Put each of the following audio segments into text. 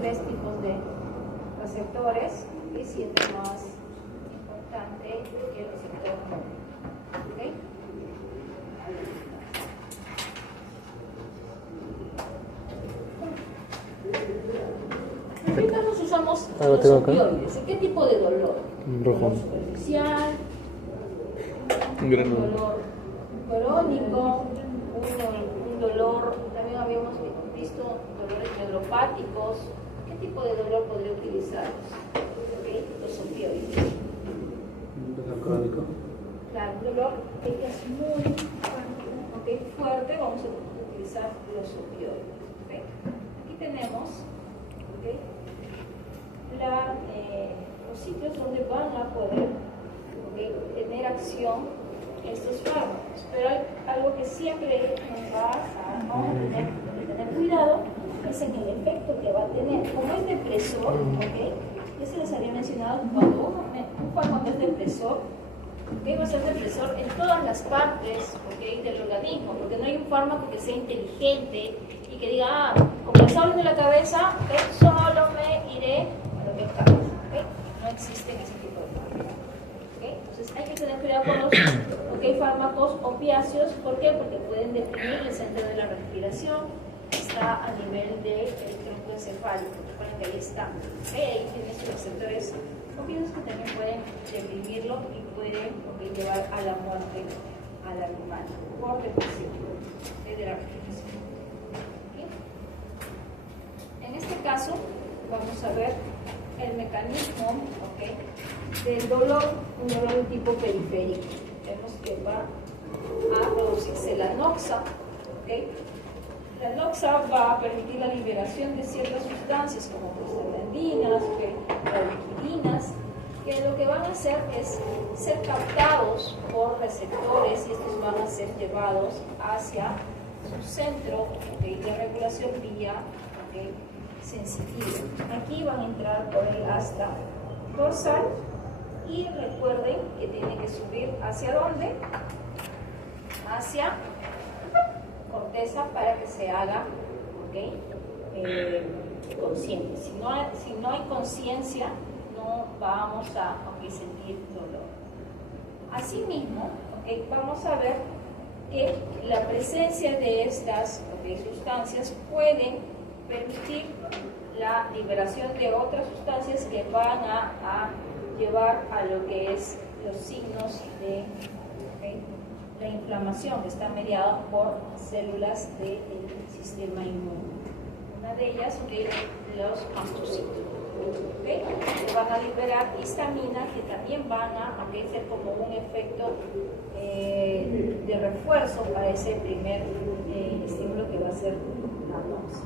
tres tipos de receptores y siendo más importante el receptor hormona. ¿Okay? ¿En qué casos usamos los opioides? ¿En qué tipo de dolor? Dolor superficial, un dolor crónico, un dolor, también habíamos visto dolores neuropáticos. ¿Qué tipo de dolor podría utilizarlos? ¿Okay? Los opioides. ¿Un dolor crónico? Claro, un dolor que es muy fuerte, vamos a utilizar los opioides. ¿Okay? Aquí tenemos los sitios donde van a poder tener acción estos fármacos, pero hay algo que siempre nos va a tener cuidado, es en el efecto que va a tener. Como es depresor, ya se les había mencionado, cuando un fármaco es depresor, va a ser depresor en todas las partes del organismo, porque no hay un fármaco que sea inteligente y que diga, como me sale de la cabeza, solo me iré a lo que es cabeza. No existen ese tipo de fármacos. Entonces hay que tener cuidado con los fármacos opiáceos. ¿Por qué? Porque pueden deprimir el centro de la respiración, está a nivel del tronco encefálico. Recuerden que ahí está. Ahí tiene sus receptores opiáceos que también pueden deprimirlo y pueden llevar a la muerte al animal por depresión de la respiración. En este caso vamos a ver el mecanismo del dolor, un dolor de tipo periférico. Vemos que va a producirse la noxa. La noxa va a permitir la liberación de ciertas sustancias como prostaglandinas, radiquilinas, que lo que van a hacer es ser captados por receptores y estos van a ser llevados hacia su centro de regulación vía sensitiva. Aquí van a entrar por el asta dorsal y recuerden que tiene que subir ¿hacia dónde? Hacia corteza para que se haga consciente. Si no hay conciencia, no vamos a sentir dolor. Asimismo, vamos a ver que la presencia de estas sustancias pueden permitir la liberación de otras sustancias que van a llevar a lo que es los signos de la inflamación, que está mediada por células del sistema inmune. Una de ellas los mastocitos. Que van a liberar histamina, que también van a ser como un efecto de refuerzo para ese primer estímulo que va a ser la noxa.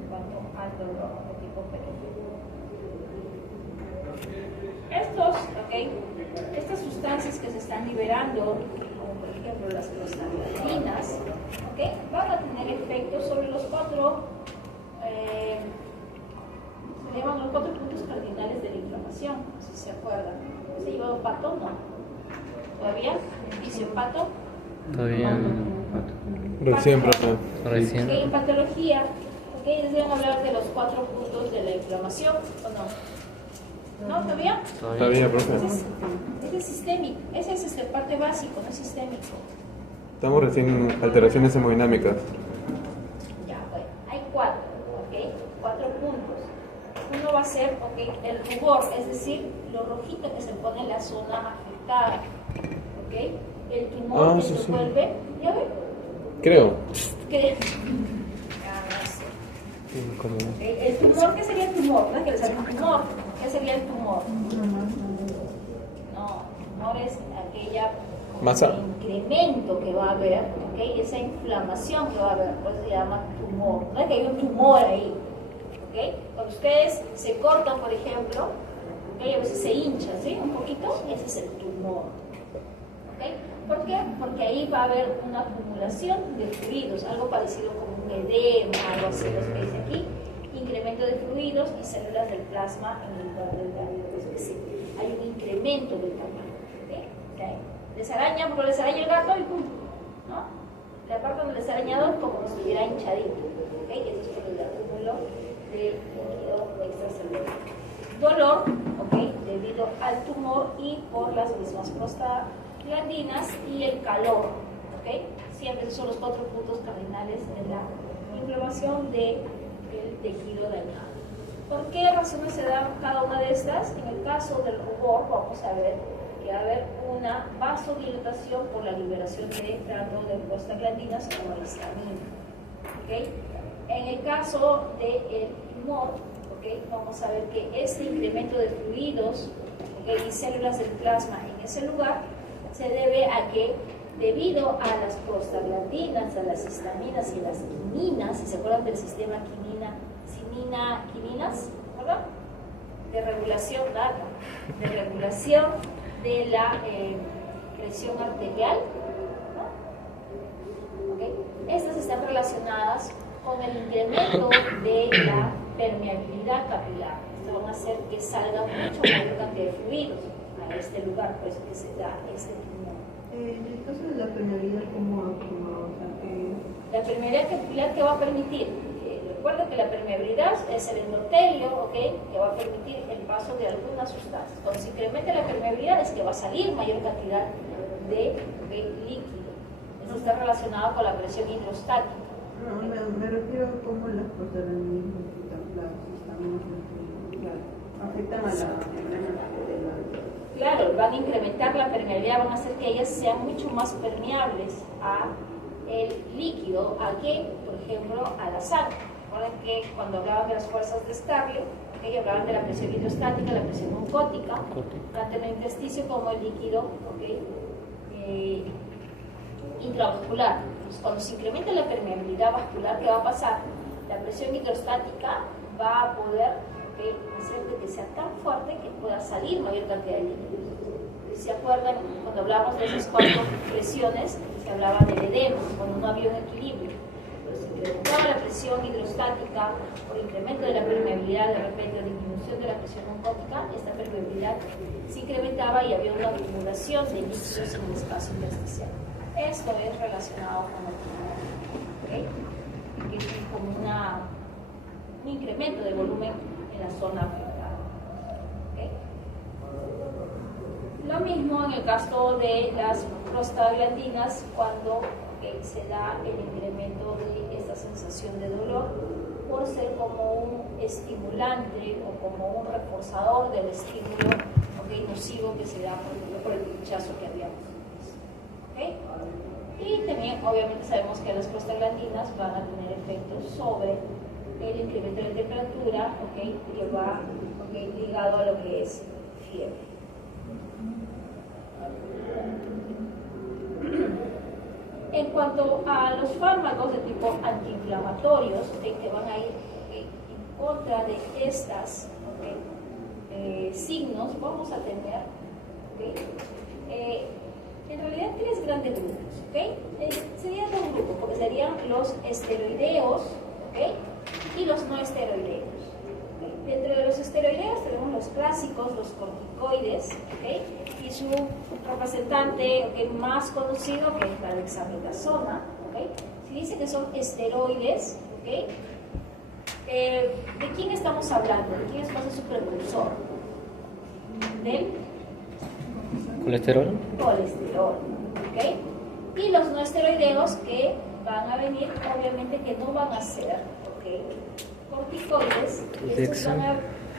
En cuanto al dolor de tipo periférico. Estas sustancias que se están liberando, como por ejemplo las prostaglandinas, van a tener efectos sobre los cuatro se llaman los 4 puntos cardinales de la inflamación, si se acuerdan. ¿Se ha llevado pato? No. ¿Todavía? ¿Vicio pato? Todavía Recién, profe. En patología, les deben hablar de los 4 puntos de la inflamación, ¿o no? ¿No? ¿Todavía? Todavía, profe. Ese es sistémico, ese es parte básico, no es sistémico. Estamos recién en alteraciones hemodinámicas. Ya, bueno, hay 4, 4 puntos. Uno va a ser el rubor, es decir, lo rojito que se pone en la zona afectada. El tumor que se vuelve, ¿ya ven? Creo. ¿Qué? El tumor, ¿qué sería el tumor? ¿No es que le sale un tumor? ¿Qué sería el tumor? No, el tumor es aquella masa, incremento que va a haber, esa inflamación que va a haber, por eso se llama tumor. No es que hay un tumor ahí. Cuando ustedes se cortan, por ejemplo, a veces se hinchan, ¿sí? Un poquito, ese es el tumor. ¿Por qué? Porque ahí va a haber una acumulación de fluidos, algo parecido como un edema, algo así, lo que dice aquí, incremento de fluidos y células del plasma en el lugar del daño. Es decir, hay un incremento del tamaño. Les araña, porque les araña el gato y pum, ¿no? La parte donde les ha arañado es como si estuviera hinchadito. Eso es por el acúmulo de extracelular. Dolor, ¿ok? Debido al tumor y por las mismas prostaglandinas y el calor, ¿ok? Siempre esos son los 4 puntos cardinales de la inflamación del tejido dañado. ¿Por qué razones se dan cada una de estas? En el caso del rubor vamos a ver que va a haber una vasodilatación por la liberación de tanto de prostaglandinas como de histamina, ¿ok? En el caso del tumor, ¿okay? Vamos a ver que este incremento de fluidos, ¿okay? Y células del plasma en ese lugar se debe a que debido a las prostaglandinas, a las histaminas y las quiminas, si se acuerdan del sistema quiminas, ¿verdad? De regulación, de regulación de la presión arterial, ¿no? ¿Okay? Estas están relacionadas con el incremento de la permeabilidad capilar. Esto va a hacer que salga mucho mayor cantidad de fluidos a este lugar, por eso que se da este tumor. En el caso de la permeabilidad, ¿cómo actúa? O sea, la permeabilidad capilar que va a permitir, recuerden que la permeabilidad es el endotelio, ¿okay? Que va a permitir el paso de algunas sustancias. Cuando se incrementa la permeabilidad es que va a salir mayor cantidad de líquido. Eso está relacionado con la presión hidrostática. no, me refiero a cómo las prostaglandinas, las histaminas, afectan a la membrana de la... Claro, van a incrementar la permeabilidad, van a hacer que ellas sean mucho más permeables a el líquido, ¿a qué? Por ejemplo, a la sangre. Recuerden que cuando hablaban de las fuerzas de Starling, ¿okay? Hablaban de la presión hidrostática, la presión oncótica, tanto en el intersticio como el líquido, ¿okay? Intravascular. Entonces, cuando se incrementa la permeabilidad vascular, ¿qué va a pasar? La presión hidrostática va a poder, ¿okay? hacer que sea tan fuerte que pueda salir mayor cantidad de líquidos. ¿Se acuerdan cuando hablamos de esas 4 presiones? Se hablaba del edema, cuando no había un equilibrio. Pero se incrementaba la presión hidrostática por incremento de la permeabilidad, de repente disminución de la presión oncótica, esta permeabilidad se incrementaba y había una acumulación de líquidos en el espacio intersticial. Esto es relacionado con el tumor, ¿okay? Que es como un incremento de volumen en la zona afectada, ¿okay? Lo mismo en el caso de las prostaglandinas, cuando se da el incremento de esta sensación de dolor por ser como un estimulante o como un reforzador del estímulo, ¿okay? Nocivo que se da por el pinchazo que habíamos visto, ¿okay? Y también obviamente sabemos que las prostaglandinas van a tener efectos sobre el incremento de temperatura, ¿okay? Que va, ¿okay? ligado a lo que es fiebre. En cuanto a los fármacos de tipo antiinflamatorios, ¿okay? Que van a ir en contra de estas, ¿okay? Signos, vamos a tener, ¿okay? En realidad 3 grandes grupos, ¿okay? Serían 2 grupos, porque serían los esteroideos, ¿okay? Y los no esteroideos. ¿Okay? Dentro de los esteroideos tenemos los clásicos, los corticoides, ¿okay? Y su representante, ¿okay? Más conocido, que es la dexametasona, ¿okay? Se dice que son esteroides, ¿okay? ¿De quién estamos hablando? ¿De quién es su precursor? Del ¿Colesterol? colesterol, ¿ok? Y los no esteroideos que van a venir, obviamente que no van a ser, ¿ok? Corticoides, estos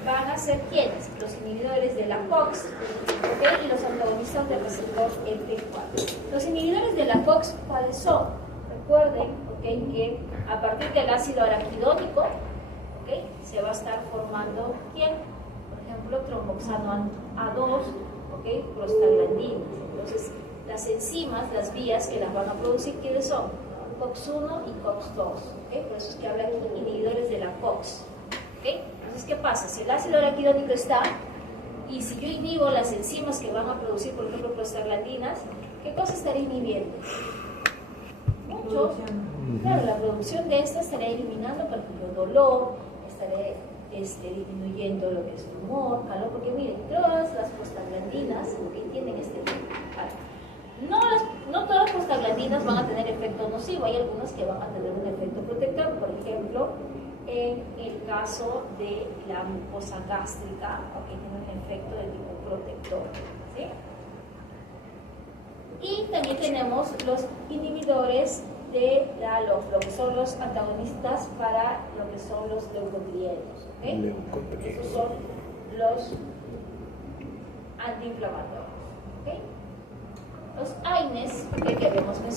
van a ser ¿quiénes? Los inhibidores de la COX, ¿ok? Y los antagonistas del receptor MP4. Los inhibidores de la COX, ¿cuáles son? Recuerden, ¿ok? Que a partir del ácido araquidónico, ¿ok? Se va a estar formando ¿quién? Por ejemplo, tromboxano A2, ¿okay? Prostaglandinas. Entonces, las enzimas, las vías que las van a producir, ¿quiénes son? COX-1 y COX-2. ¿Okay? Por eso es que hablan de inhibidores de la COX. ¿Okay? Entonces, ¿qué pasa? Si el ácido araquidónico está, y si yo inhibo las enzimas que van a producir, por ejemplo, prostaglandinas, ¿qué cosa estaré inhibiendo? Mucho. Claro, la producción de esta estaré eliminando, por ejemplo, dolor, estaré disminuyendo lo que es tumor, calor, porque miren, todas las prostaglandinas que tienen este efecto. No todas las prostaglandinas van a tener efecto nocivo, hay algunas que van a tener un efecto protector, por ejemplo, en el caso de la mucosa gástrica, porque tiene un efecto de tipo protector, ¿sí? Y también tenemos los inhibidores de lo que son los antagonistas para lo que son los leucotrienos, ¿ok? Estos son los antiinflamatorios, ¿ok? Los AINES que habíamos mencionado.